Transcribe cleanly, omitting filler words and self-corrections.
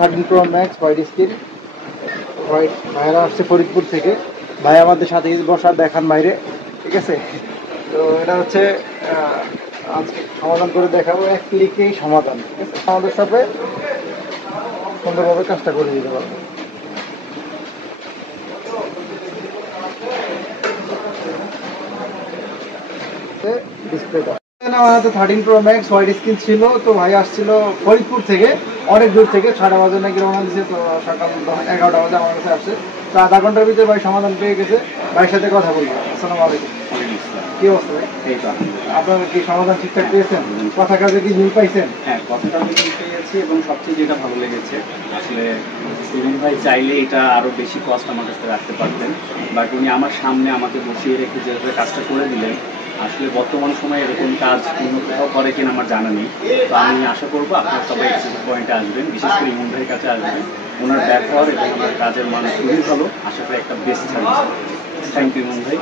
13 Pro Max white screen. White ভাইরা আসছে ফরিদপুর থেকে। ভাই আমাদের সাথে বসা দেখান বাইরে, ঠিক আছে? তো এটা হচ্ছে আজকে সমাধান করে দেখাবো, এক ক্লিকেই সমাধান, ঠিক আছে? আমাদের সাথে সুন্দরভাবে কাজটা করে দিতে পারবো। ডিসপ্লেটা আমার হাতে 13 Pro Max হোয়াইট স্ক্রিন ছিল। তো ভাই আসছিল ফরিদপুর থেকে, অনেক দূর থেকে, 6টা বাজে নাকি রওনা দিয়েছে। তো সকাল 11টা বাজে আমার কাছে আসছে। তো আধা ঘন্টার ভিতরে ভাই সমাধান পেয়ে গেছে। ভাইয়ের সাথে কথা বলবো। আসসালামু আলাইকুম। কি অবস্থা ভাই? এই তো আপনারা কি সমাধান ঠিকঠাক পেয়েছেন? কথা কাজে কি মিল পাইছেন? হ্যাঁ, কথাটা আমি পেয়েছি এবং সবচেয়ে যেটা ভালো লেগেছে, আসলে সেলিম ভাই চাইলে এটা আরও বেশি কস্ট আমার কাছে রাখতে পারতেন, বাট উনি আমার সামনে আমাকে বসিয়ে রেখে যেভাবে কাজটা করে দিলেন, আসলে বর্তমান সময়ে এরকম কাজ অন্য কোথাও করে কিনা আমার জানা নেই। তো আমি আশা করবো আপনারা সবাই এক্সিট পয়েন্টে আসবেন, বিশেষ করে ইমন ভাইয়ের কাছে আসবেন। ওনার ব্যবহার এবং ওনার কাজের মান খুবই ভালো। আশা করি একটা বেস্ট সার্ভিস। থ্যাংক ইউ ইমন ভাই।